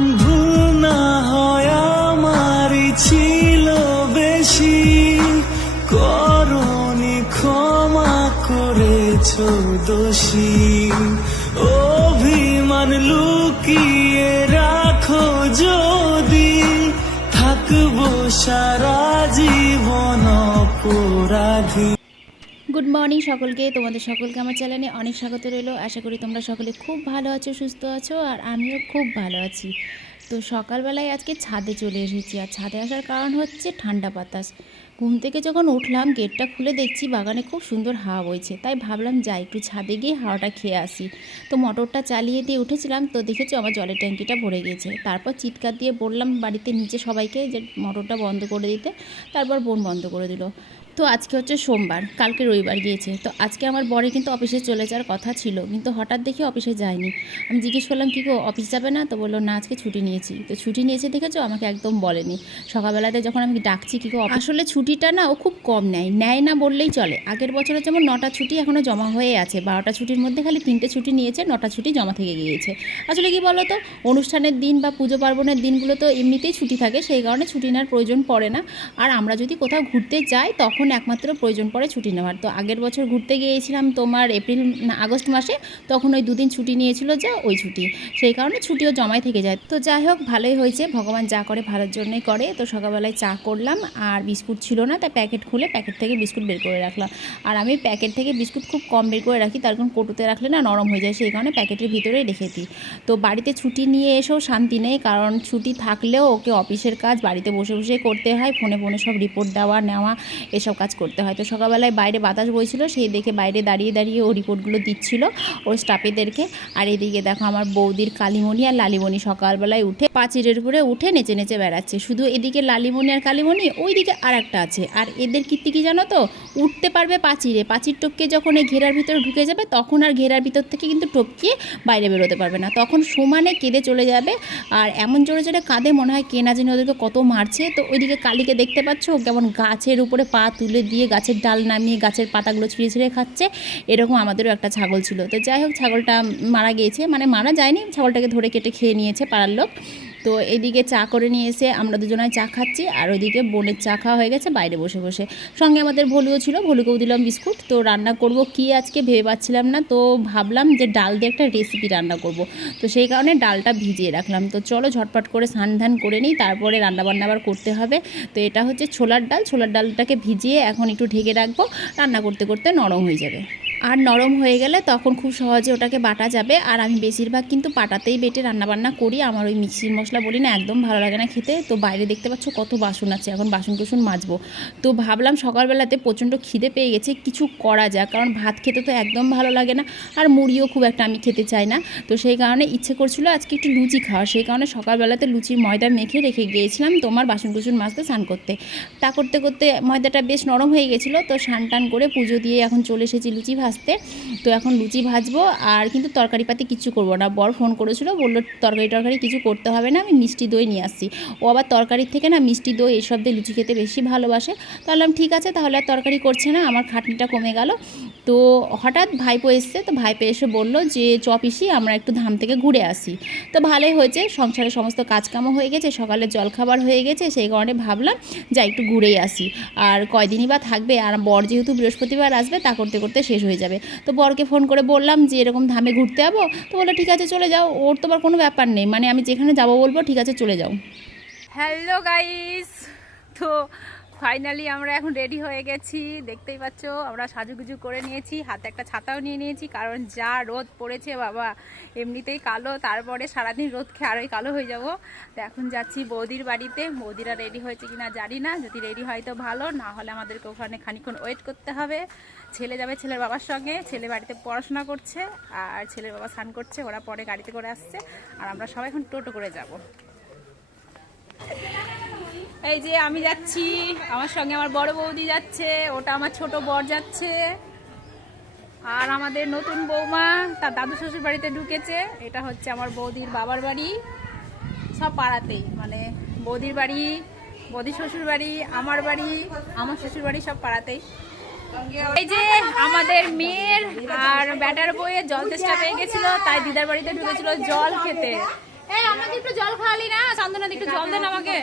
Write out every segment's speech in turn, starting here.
ভুল হয় বেশি ক্ষমা দোষী। অভিমান রাখো যদি। থাকব সারা জীবন অপরাধী। গুড মর্নিং সকলকে। তোমাদের সকলকে আমার চ্যানেলে অনেক স্বাগত রইল। আশা করি তোমরা সকলে খুব ভালো আছো, সুস্থ আছো, আর আমিও খুব ভালো আছি। তো সকালবেলায় আজকে ছাদে চলে এসেছি। আর ছাদে আসার কারণ হচ্ছে ঠান্ডা বাতাস। ঘুম থেকে যখন উঠলাম, গেটটা খুলে দেখছি বাগানে খুব সুন্দর হাওয়া বইছে। তাই ভাবলাম যাই একটু ছাদে গিয়ে হাওয়াটা খেয়ে আসি। তো মোটরটা চালিয়ে দিয়ে উঠেছিলাম। তো দেখেছি, আমার জলের ট্যাঙ্কিটা ভরে গেছে তারপর চিৎকার দিয়ে বললাম বাড়িতে নিচে সবাইকে যে, মোটরটা বন্ধ করে দিতে। তারপর বোন বন্ধ করে দিল। তো আজকে হচ্ছে সোমবার, কালকে রবিবার গিয়েছে। তো আজকে আমার বরে কিন্তু অফিসে চলে যাওয়ার কথা ছিল, কিন্তু হঠাৎ দেখি অফিসে যায়নি। আমি জিজ্ঞেস করলাম, কী গো, অফিস যাবে না? তো বলল, না, আজকে ছুটি নিয়েছি। তো ছুটি নিয়েছে দেখেছ? আমাকে একদম বলেনি। সকালবেলাতে যখন আমি ডাকছি, কী গো আসলে ছুটিটা না ও খুব কম নেয় নেয় না বললেই চলে। আগের বছরে যেমন নটা ছুটি এখনও জমা হয়ে আছে, বারোটা ছুটির মধ্যে খালি তিনটে ছুটি নিয়েছে, নটা ছুটি জমা থেকে গিয়েছে। আসলে কি বলো তো অনুষ্ঠানের দিন বা পুজো পার্বণের দিনগুলো তো এমনিতেই ছুটি থাকে, সেই কারণে ছুটি নেওয়ার প্রয়োজন পড়ে না। আর আমরা যদি কোথাও ঘুরতে যাই, তখন একমাত্র প্রয়োজন পড়ে ছুটি নেওয়ার। তো আগের বছর ঘুরতে গিয়েছিলাম তোমার এপ্রিল আগস্ট মাসে, তখন ওই দুদিন ছুটি নিয়েছিল যা ওই ছুটি। সেই কারণে ছুটিও জমাই থেকে যায়। তো যাই হোক, ভালোই হয়েছে। ভগবান যা করে ভালোর জন্যই করে। তো সকালবেলায় চা করলাম আর বিস্কুট ছিল না, তাই প্যাকেট খুলে প্যাকেট থেকে বিস্কুট বের করে রাখলাম। আর আমি প্যাকেট থেকে বিস্কুট খুব কম বের করে রাখি, তার কারণ কটুতে রাখলে না নরম হয়ে যায়, সেই কারণে প্যাকেটের ভিতরেই রেখে দিই। তো বাড়িতে ছুটি নিয়ে এসেও শান্তি নেই, কারণ ছুটি থাকলেও ওকে অফিসের কাজ, বাড়িতে বসে বসে করতে হয়, ফোনে ফোনে সব রিপোর্ট দেওয়া, নেওয়া, এসব কাজ করতে হয়। তো সকালবেলায় বাইরে বাতাস বইছিল, সেই দেখে বাইরে দাঁড়িয়ে দাঁড়িয়ে ও রিপোর্টগুলো দিচ্ছিল ওর স্টাফেদেরকে আর এদিকে দেখো আমার বৌদির কালিমণি আর লালিমণি সকালবেলায় উঠে পাঁচিরের উপরে উঠে নেচে নেচে বেড়াচ্ছে। শুধু এদিকে লালিমণি আর কালিমণি, ওইদিকে আর একটা আছে। আর এদের কীর্তি কি জানো তো? উঠতে পারবে পাঁচিরে পাঁচির টপকে যখন এই ঘেরার ভিতরে ঢুকে যাবে, তখন আর ঘেরার ভিতর থেকে কিন্তু টপকিয়ে বাইরে বেরোতে পারবে না। তখন সমানে কেঁদে চলে যাবে। আর এমন জোরে জোরে কাঁদে, মনে হয় কে না জানি ওদেরকে কত মারছে। তো ওইদিকে কালীকে দেখতে পাচ্ছ, কেমন গাছের উপরে পা তুলে দিয়ে গাছের ডাল নামিয়ে গাছের পাতাগুলো ছিঁড়ে ছিঁড়ে খাচ্ছে, এরকম আমাদেরও একটা ছাগল ছিল। তো যাই হোক, ছাগলটা মারা গিয়েছে মানে মারা যায়নি, ছাগলটাকে ধরে কেটে খেয়ে নিয়েছে পাড়ার লোক। তো এদিকে চা করে নিয়ে এসে আমরা দুজনায় চা খাচ্ছি, আর ওইদিকে বোনের চা খাওয়া হয়ে গেছে বাইরে বসে বসে। সঙ্গে আমাদের ভলুও ছিল, ভলুকেও দিলাম বিস্কুট। তো রান্না করব কি আজকে ভেবে পাচ্ছিলাম না, তো ভাবলাম যে ডাল দিয়ে একটা রেসিপি রান্না করব। তো সেই কারণে ডালটা ভিজিয়ে রাখলাম। তো চলো ঝটপট করে স্নান ধান করে নিই, তারপরে রান্নাবান্না আবার করতে হবে। তো এটা হচ্ছে ছোলার ডাল, ছোলার ডালটাকে ভিজিয়ে এখন একটু ঢেকে রাখব। রান্না করতে করতে নরম হয়ে যাবে। আর নরম হয়ে গেলে তখন খুব সহজে ওটাকে বাটা যাবে। আর আমি বেশিরভাগ কিন্তু পাটাতেই বেটে রান্নাবান্না করি। আমার ওই মিক্সির মশলা বলি না, একদম ভালো লাগে না খেতে। তো বাইরে দেখতে পাচ্ছ কত বাসন আছে, এখন বাসন কুসুন মাজবো। তো ভাবলাম সকালবেলাতে প্রচণ্ড খিদে পেয়ে গেছে, কিছু করা যাক। কারণ ভাত খেতে তো একদম ভালো লাগে না, আর মুড়িও খুব একটা আমি খেতে চাই না। তো সেই কারণে ইচ্ছে করছিল আজকে একটু লুচি খাওয়া। সেই কারণে সকালবেলাতে লুচির ময়দা মেখে রেখে গিয়েছিলাম তোমার বাসন কুসুন মাজতে স্নান করতে। তা করতে করতে ময়দাটা বেশ নরম হয়ে গেছিল। তো স্নান টান করে পুজো দিয়ে এখন চলে এসেছি লুচি ভাজতে তো এখন লুচি ভাজবো আর কিন্তু তরকারি পাতি কিছু করব না। বর ফোন করেছিল, বলল, তরকারি টরকারি কিছু করতে হবে না, আমি মিষ্টি দই নিয়ে আসছি। ও আবার তরকারির থেকে না মিষ্টি দই এসব দিয়ে লুচি খেতে বেশি ভালোবাসে। তো বললাম, ঠিক আছে, তাহলে আর তরকারি করছে না, আমার খাটনিটা কমে গেল। তো হঠাৎ ভাইপো এসছে, তো ভাইপো এসে বলল যে, চ পিসি, আমরা একটু ধাম থেকে ঘুরে আসি। তো ভালোই হয়েছে সংসারের সমস্ত কাজকামও হয়ে গেছে, সকালে জলখাবার হয়ে গেছে, সেই কারণে ভাবলাম যা একটু ঘুরেই আসি। আর কয়দিনই বা থাকবে, আর বর যেহেতু বৃহস্পতিবার আসবে, তা করতে করতে শেষ হয়ে যাবে। তো বরকে ফোন করে বললাম যে, এরকম ধামে ঘুরতে যাব? তো বলল, ঠিক আছে, চলে যাও। ওর তো আবার কোনো ব্যাপার নেই। মানে আমি যেখানে যাব বলব, ঠিক আছে, চলে যাও। হ্যালো গাইস তো ফাইনালি আমরা এখন রেডি হয়ে গেছি। দেখতেই পাচ্ছ, আমরা সাজুগুজু করে নিয়েছি। হাতে একটা ছাতাও নিয়ে নিয়েছি, কারণ যা রোদ পড়েছে বাবা, এমনিতেই কালো। তারপরে সারাদিন রোদ খেয়ে আরোই কালো হয়ে যাব। তো এখন যাচ্ছি বৌদির বাড়িতে। বৌদিরা রেডি হয়েছে কিনা জানি না। যদি রেডি হয় তো ভালো, না হলে আমাদেরকে ওখানে খানিক্ষণ ওয়েট করতে হবে। ছেলে যাবে ছেলের বাবার সঙ্গে। ছেলে বাড়িতে পড়াশোনা করছে, আর ছেলের বাবা স্নান করছে, ওরা পরে গাড়িতে করে আসছে। আর আমরা সবাই এখন টোটো করে যাব। এই যে আমি যাচ্ছি, আমার সঙ্গে আমার বড় বৌদি যাচ্ছে, ওটা আমার ছোট বর যাচ্ছে। আর আমাদের নতুন বৌমা, তার দাদু শ্বশুর বাড়িতে ঢুকেছে। এটা হচ্ছে আমার বৌদির বাবার বাড়ি, সব পাড়াতেই। মানে বৌদির বাড়ি, বৌদি শ্বশুর বাড়ি, আমার বাড়ি, আমার শ্বশুর বাড়ি সব পাড়াতেই। এই যে আমাদের মেয়ের আর ব্যাটার বইয়ে জল তেষ্টা পেয়ে গেছিল, তাই দিদার বাড়িতে ঢুকেছিল জল খেতে। এই, আমাকে একটু জল খাওয়ালি না? শান্তনাদি একটু জল দেন আমাকে।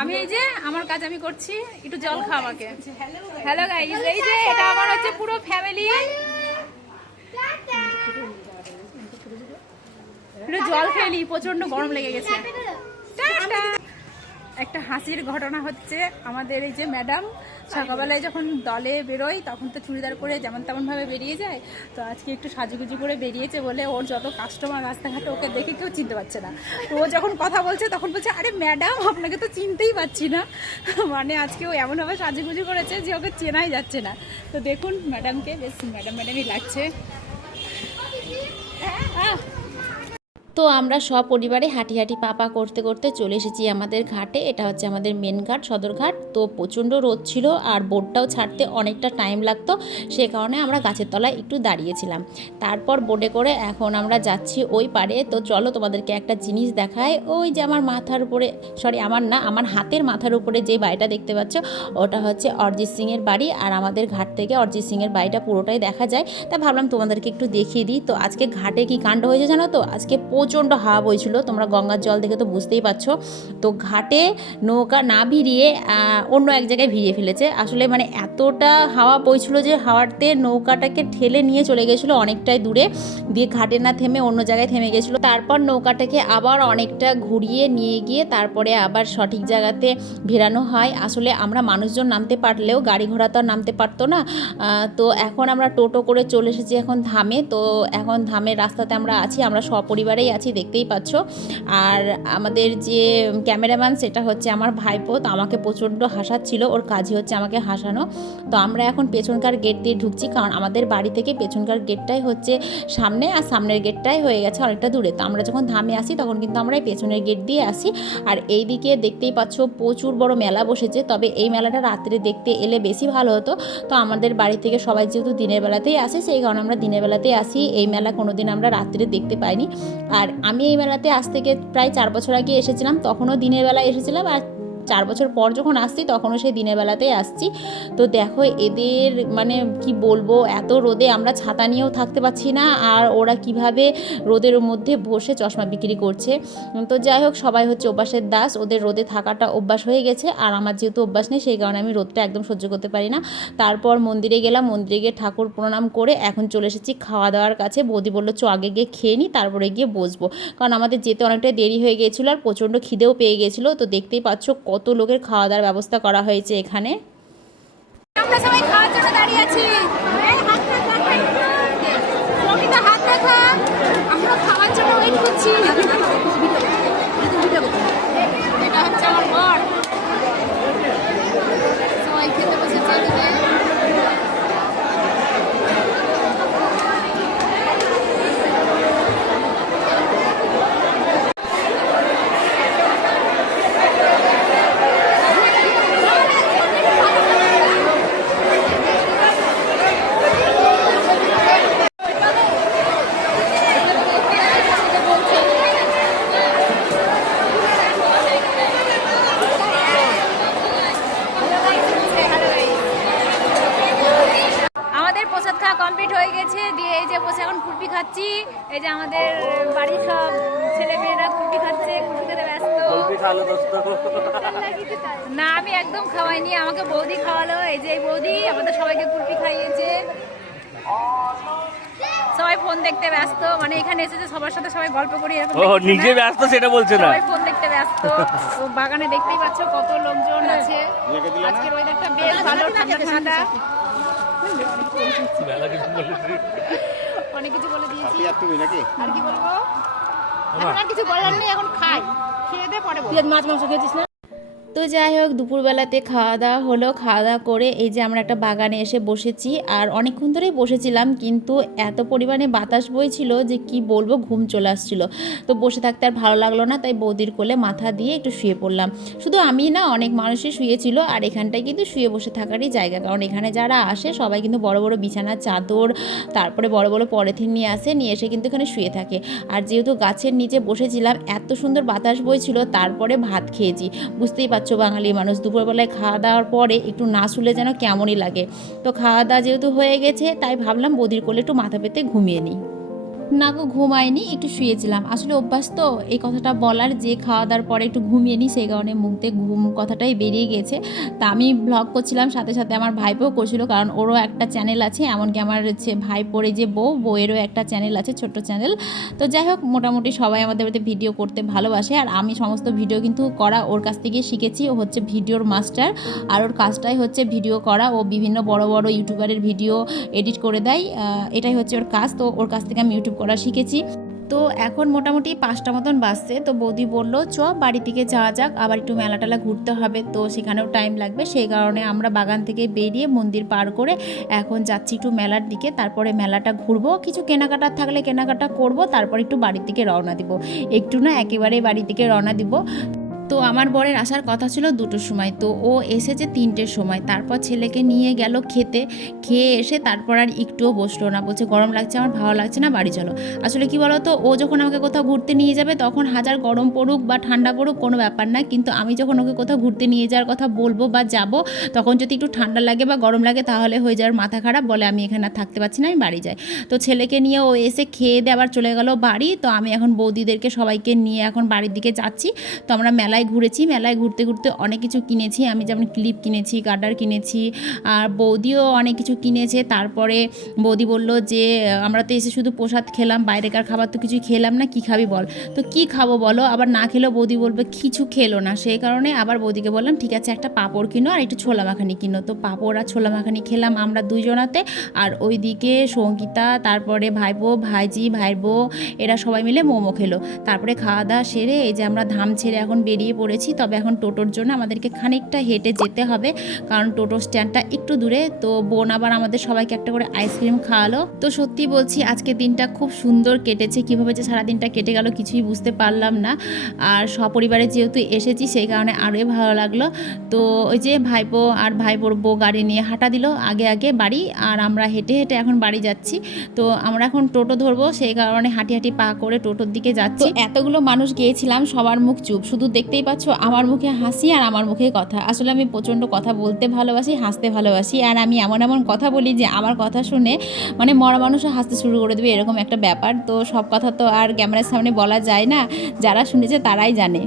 আমি এই যে আমার কাজ আমি করছি। একটু জল খা আমাকে। হ্যালো গাইস এই যে এটা আমার হচ্ছে পুরো ফ্যামিলি একটু জল খেলি প্রচণ্ড গরম লেগে গেছে। একটা হাসির ঘটনা হচ্ছে আমাদের এই যে ম্যাডাম সকালবেলায় যখন দলে বেরোয় তখন তো চুড়িদার করে যেমন তেমন ভাবে বেরিয়ে যায়। তো আজকে একটু সাজুগুজু করে বেরিয়েছে বলে ওর যত কাস্টমার রাস্তাঘাটে ওকে দেখে কেউ চিনতে পারছে না। ও যখন কথা বলছে তখন বলছে আরে ম্যাডাম আপনাকে তো চিনতেই পারছি না। মানে আজকে ও এমনভাবে সাজুগুজু করেছে যে ওকে চেনাই যাচ্ছে না। তো দেখুন ম্যাডামকে বেশ ম্যাডাম ম্যাডামই লাগছে। আহ, তো আমরা সপরিবারে হাঁটি হাঁটি পাপা করতে করতে চলে এসেছি আমাদের ঘাটে। এটা হচ্ছে আমাদের মেন ঘাট, সদর ঘাট। তো প্রচণ্ড রোদ ছিল আর বোটটাও ছাড়তে অনেকটা টাইম লাগতো, সে কারণে আমরা গাছের তলায় একটু দাঁড়িয়েছিলাম। তারপর বোটে করে এখন আমরা যাচ্ছি ওই পারে তো চলো তোমাদেরকে একটা জিনিস দেখায় ওই যে আমার মাথার উপরে সরি আমার না, আমার হাতের মাথার উপরে যে বাড়িটা দেখতে পাচ্ছ, ওটা হচ্ছে অরিজিৎ সিংয়ের বাড়ি। আর আমাদের ঘাট থেকে অরিজিৎ সিংয়ের বাড়িটা পুরোটাই দেখা যায়। তা ভাবলাম তোমাদেরকে একটু দেখিয়ে দিই। তো আজকে ঘাটে কি কাণ্ড হয়েছে জানো তো? আজকে প্রচণ্ড হাওয়া বইছিল, তোমরা গঙ্গার জল দেখে তো বুঝতেই পারছ। তো ঘাটে নৌকা না ভিড়িয়ে অন্য এক জায়গায় ভিড়িয়ে ফেলেছে। আসলে মানে এতটা হাওয়া বইছিল যে হাওয়াতে নৌকাটাকে ঠেলে নিয়ে চলে গেছিল অনেকটাই দূরে, দিয়ে ঘাটে না থেমে অন্য জায়গায় থেমে গেছিল। তারপর নৌকাটাকে আবার অনেকটা ঘুরিয়ে নিয়ে গিয়ে তারপরে আবার সঠিক জায়গাতে ভেরানো হয়। আসলে আমরা মানুষজন নামতে পারলেও গাড়ি ঘোড়া তো আর নামতে পারতো না। তো এখন আমরা টোটো করে চলে এসেছি এখন ধামে। তো এখন ধামের রাস্তাতে আমরা আছি, আমরা সপরিবারেই আছি, দেখতেই পাচ্ছ। আর আমাদের যে ক্যামেরাম্যান, সেটা হচ্ছে আমার ভাইপো। তো আমাকে প্রচণ্ড হাসাচ্ছিল, ওর কাজই হচ্ছে আমাকে হাসানো। তো আমরা এখন পেছনকার গেট দিয়ে ঢুকছি, কারণ আমাদের বাড়ি থেকে পেছনকার গেটটাই হচ্ছে সামনে, আর সামনের গেটটাই হয়ে গেছে অনেকটা দূরে। তো আমরা যখন ধামে আসি, তখন কিন্তু আমরা পেছনের গেট দিয়ে আসি। আর এই দিকে দেখতেই পাচ্ছ, প্রচুর বড় মেলা বসেছে। তবে এই মেলাটা রাত্রে দেখতে এলে বেশি ভালো হতো। তো আমাদের বাড়ি থেকে সবাই যেহেতু দিনের বেলাতেই আসে, সেই কারণে আমরা দিনের বেলাতেই আসি। এই মেলা কোনোদিন আমরা রাত্রে দেখতে পাইনি। আর আমি এই মেলাতে আজ থেকে প্রায় চার বছর আগে এসেছিলাম, তখনও দিনের বেলা এসেছিলাম আর চার বছর পর যখন আসছি, তখনও সেই দিনের বেলাতেই আসছি। তো দেখো, এদের মানে কি বলব, এত রোদে আমরা ছাতা নিয়েও থাকতে পারছি না, আর ওরা কীভাবে রোদের মধ্যে বসে চশমা বিক্রি করছে। তো যাই হোক, সবাই হচ্ছে অভ্যাসের দাস, ওদের রোদে থাকাটা অভ্যাস হয়ে গেছে, আর আমার যেহেতু অভ্যাস নেই, সেই কারণে আমি রোদটা একদম সহ্য করতে পারি না। তারপর মন্দিরে গেলাম, মন্দিরে গিয়ে ঠাকুর প্রণাম করে এখন চলে এসেছি খাওয়া দাওয়ার কাছে। বৌদি বলল, চ, আগে গিয়ে খেয়ে নিই তারপরে গিয়ে বসবো। কারণ আমাদের যেতে অনেকটাই দেরি হয়ে গিয়েছিল, আর প্রচণ্ড খিদেও পেয়ে গেছিল তো দেখতেই পাচ্ছ, কত লোকের খাওয়া দাওয়ার ব্যবস্থা করা হয়েছে এখানে? আমরা সবাই খাওয়ার জন্য দাঁড়িয়ে আছি। আমরা খাওয়ার জন্য এটা হচ্ছে আমার বর সবাই খেতে বসেছে এদিকে। আমাদের প্রসাদ খাওয়া কমপ্লিট হয়ে গেছে দিয়ে এই যে বসে এখন কুলপি খাচ্ছি। এই যে আমাদের বাড়ির সব ছেলে মেয়েরা কুলপি খাচ্ছে কুলপি খেতে ব্যস্ত না আমি একদম খাওয়াইনি আমাকে বৌদি খাওয়ালো। এই যে বৌদি আমাদের সবাইকে কুলপি খাইয়েছে। সবাই ফোন দেখতে ব্যস্ত মানে এখানে এসেছে সবার সাথে সবাই গল্প করি ও নিজে ব্যস্ত সেটা বলছে না। সবাই ফোন দেখতে ব্যস্ত। বাগানে দেখতেই পাচ্ছ কত লোকজন আছে। আজকের ওয়েদারটা বেশ ভালো ঠান্ডা ঠান্ডা। অনেক কিছু বলে দিয়েছি। আর কি বলব? এখন আর কিছু বলার নেই এখন খাই। খেয়ে দে পরে। মাছ মাংস খেয়েছিস না? তো যাই হোক, দুপুরবেলাতে খাওয়া দাওয়া হলো। খাওয়া দাওয়া করে এই যে আমরা একটা বাগানে এসে বসেছি। আর অনেকক্ষণ ধরেই বসেছিলাম, কিন্তু এত পরিমাণে বাতাস বইছিল যে কি বলব, ঘুম চলে আসছিল। তো বসে থাকতে আর ভালো লাগল না, তাই বৌদির কোলে মাথা দিয়ে একটু শুয়ে পড়লাম। শুধু আমি না, অনেক মানুষই শুয়েছিল আর এখানটায় কিন্তু শুয়ে বসে থাকারই জায়গা। কারণ এখানে যারা আসে, সবাই কিন্তু বড় বড় বিছানার চাদর, তারপরে বড় বড় পলিথিন নিয়ে আসে, নিয়ে এসে কিন্তু এখানে শুয়ে থাকে। আর যেহেতু গাছের নিচে বসেছিলাম, এত সুন্দর বাতাস বইছিল, তারপরে ভাত খেয়েছি। বুঝতেই পারছ বাঙালি মানুষ? দুপুরবেলায় খাওয়া দাওয়ার পরে একটু না শুলে যেন কেমনই লাগে। তো খাওয়া দাওয়া যেহেতু হয়ে গেছে, তাই ভাবলাম বদির কোলে একটু মাথা পেতে ঘুমিয়ে নিই। না গো ঘুমাইনি একটু শুয়েছিলাম। আসলে অভ্যাস তো, এই কথাটা বলার যে খাওয়া দাওয়ার পরে একটু ঘুমিয়ে নিই সেই কারণে মুখ দিয়ে ঘুম কথাটাই বেরিয়ে গেছে। তা আমি ব্লগ করছিলাম, সাথে সাথে আমার ভাইপোও করছিল, কারণ ওরও একটা চ্যানেল আছে, এমনকি আমার হচ্ছে ভাই পরে যে বউ, বউয়েরও একটা চ্যানেল আছে, ছোট্ট চ্যানেল তো যাই হোক, মোটামুটি সবাই আমাদের বাড়িতে ভিডিও করতে ভালোবাসে, আর আমি সমস্ত ভিডিও কিন্তু করা ওর কাছ থেকে শিখেছি, ও হচ্ছে ভিডিওর মাস্টার আর ওর কাজটাই হচ্ছে ভিডিও করা, ও বিভিন্ন বড় বড় ইউটিউবারের ভিডিও এডিট করে দেয় এটাই হচ্ছে ওর কাজ, তো ওর কাছ থেকে আমি ইউটিউব করা শিখেছি। তো এখন মোটামুটি পাঁচটা মতন বাজছে। তো বৌদি বলল, চ, বাড়ি থেকে যাওয়া যাক, আবার একটু মেলা টেলা ঘুরতে হবে। তো সেখানেও টাইম লাগবে। সেই কারণে আমরা বাগান থেকে বেরিয়ে মন্দির পার করে এখন যাচ্ছি একটু মেলার দিকে। তারপরে মেলাটা ঘুরবো। কিছু কেনাকাটা থাকলে কেনাকাটা করব। তারপর একটু বাড়ির থেকে রওনা দিব। একটু না একেবারে বাড়ি থেকে রওনা দিব। তো আমার বরের আসার কথা ছিল দুটোর সময়। তো ও এসেছে তিনটের সময়। তারপর ছেলেকে নিয়ে গেল খেতে। খেয়ে এসে তারপর আর একটুও বসল না। বলছে, গরম লাগছে আমার, ভালো লাগছে না, বাড়ি চলো। আসলে কি বলতো, ও যখন আমাকে কোথাও ঘুরতে নিয়ে যাবে তখন হাজার গরম পড়ুক বা ঠান্ডা পড়ুক কোনো ব্যাপার না। কিন্তু আমি যখন ওকে কোথাও ঘুরতে নিয়ে যাওয়ার কথা বলব বা যাব, তখন যদি একটু ঠান্ডা লাগে বা গরম লাগে তাহলে হয়ে যাওয়ার মাথা খারাপ। বলে, আমি এখানে আর থাকতে পারছি না, আমি বাড়ি যাই। তো ছেলেকে নিয়ে ও এসে খেয়ে দিয়ে আবার চলে গেল বাড়ি। তো আমি এখন বৌদিদেরকে সবাইকে নিয়ে এখন বাড়ির দিকে যাচ্ছি। তো আমরা মেলায় ঘুরেছি, মেলায় ঘুরতে ঘুরতে অনেক কিছু কিনেছি। আমি যেমন ক্লিপ কিনেছি, গার্ডার কিনেছি, আর বৌদিও অনেক কিছু কিনেছে। তারপরে বৌদি বলল যে, আমরা তো এসে শুধু প্রসাদ খেলাম, বাইরেকার খাবার তো কিছু খেলাম না, কি খাবি বল? তো কি খাব বলো? আবার না খেলেও বৌদি বলবে, কিছু খেলো না। সেই কারণে আবার বৌদিকে বললাম, ঠিক আছে, একটা পাঁপড় কিনো আর একটু ছোলা মাখানি কিনো। তো পাঁপড় আর ছোলা মাখানি খেলাম আমরা দুইজনাতে। আর ওইদিকে সঙ্গীতা, তারপরে ভাইবো ভাইজি, ভাইবো, এরা সবাই মিলে মোমো খেলো। তারপরে খাওয়া দাওয়া সেরে এই যে আমরা ধাম ছেড়ে এখন বেরিয়ে পড়েছি। তবে এখন টোটোর জন্য আমাদেরকে খানিকটা হেঁটে যেতে হবে। কারণ টোটো স্ট্যান্ডটা একটু দূরে। তো বোন আবার আমাদের সবাইকে একটা করে আইসক্রিম খাওয়ালো। তো সত্যি বলছি, আজকে দিনটা খুব সুন্দর কেটেছে। কীভাবে যে সারা দিনটা কেটে গেল কিছুই বুঝতে পারলাম না। আর সপরিবারে যেহেতু এসেছি, সেই কারণে আরোই ভালো লাগল। তো ওই যে ভাইপো আর ভাইপোর বউ গাড়ি নিয়ে হাঁটা দিল আগে আগে বাড়ি। আর আমরা হেঁটে হেঁটে এখন বাড়ি যাচ্ছি। তো আমরা এখন টোটো ধরবো। সেই কারণে হাঁটি হাঁটি পা করে টোটোর দিকে যাচ্ছি। এতগুলো মানুষ গিয়েছিলাম, সবার মুখ চুপ। শুধু দেখতেই পারছ আমার মুখে হাসি আর আমার মুখে কথা। আসলে আমি প্রচণ্ড কথা বলতে ভালোবাসি, হাসতে ভালোবাসি আর আমি এমন এমন কথা বলি যে আমার কথা শুনে মানে মরা মানুষও হাসতে শুরু করে দেবে এরকম একটা ব্যাপার। তো সব কথা তো আর ক্যামেরার সামনে বলা যায় না। যারা শুনেছে তারাই জানে।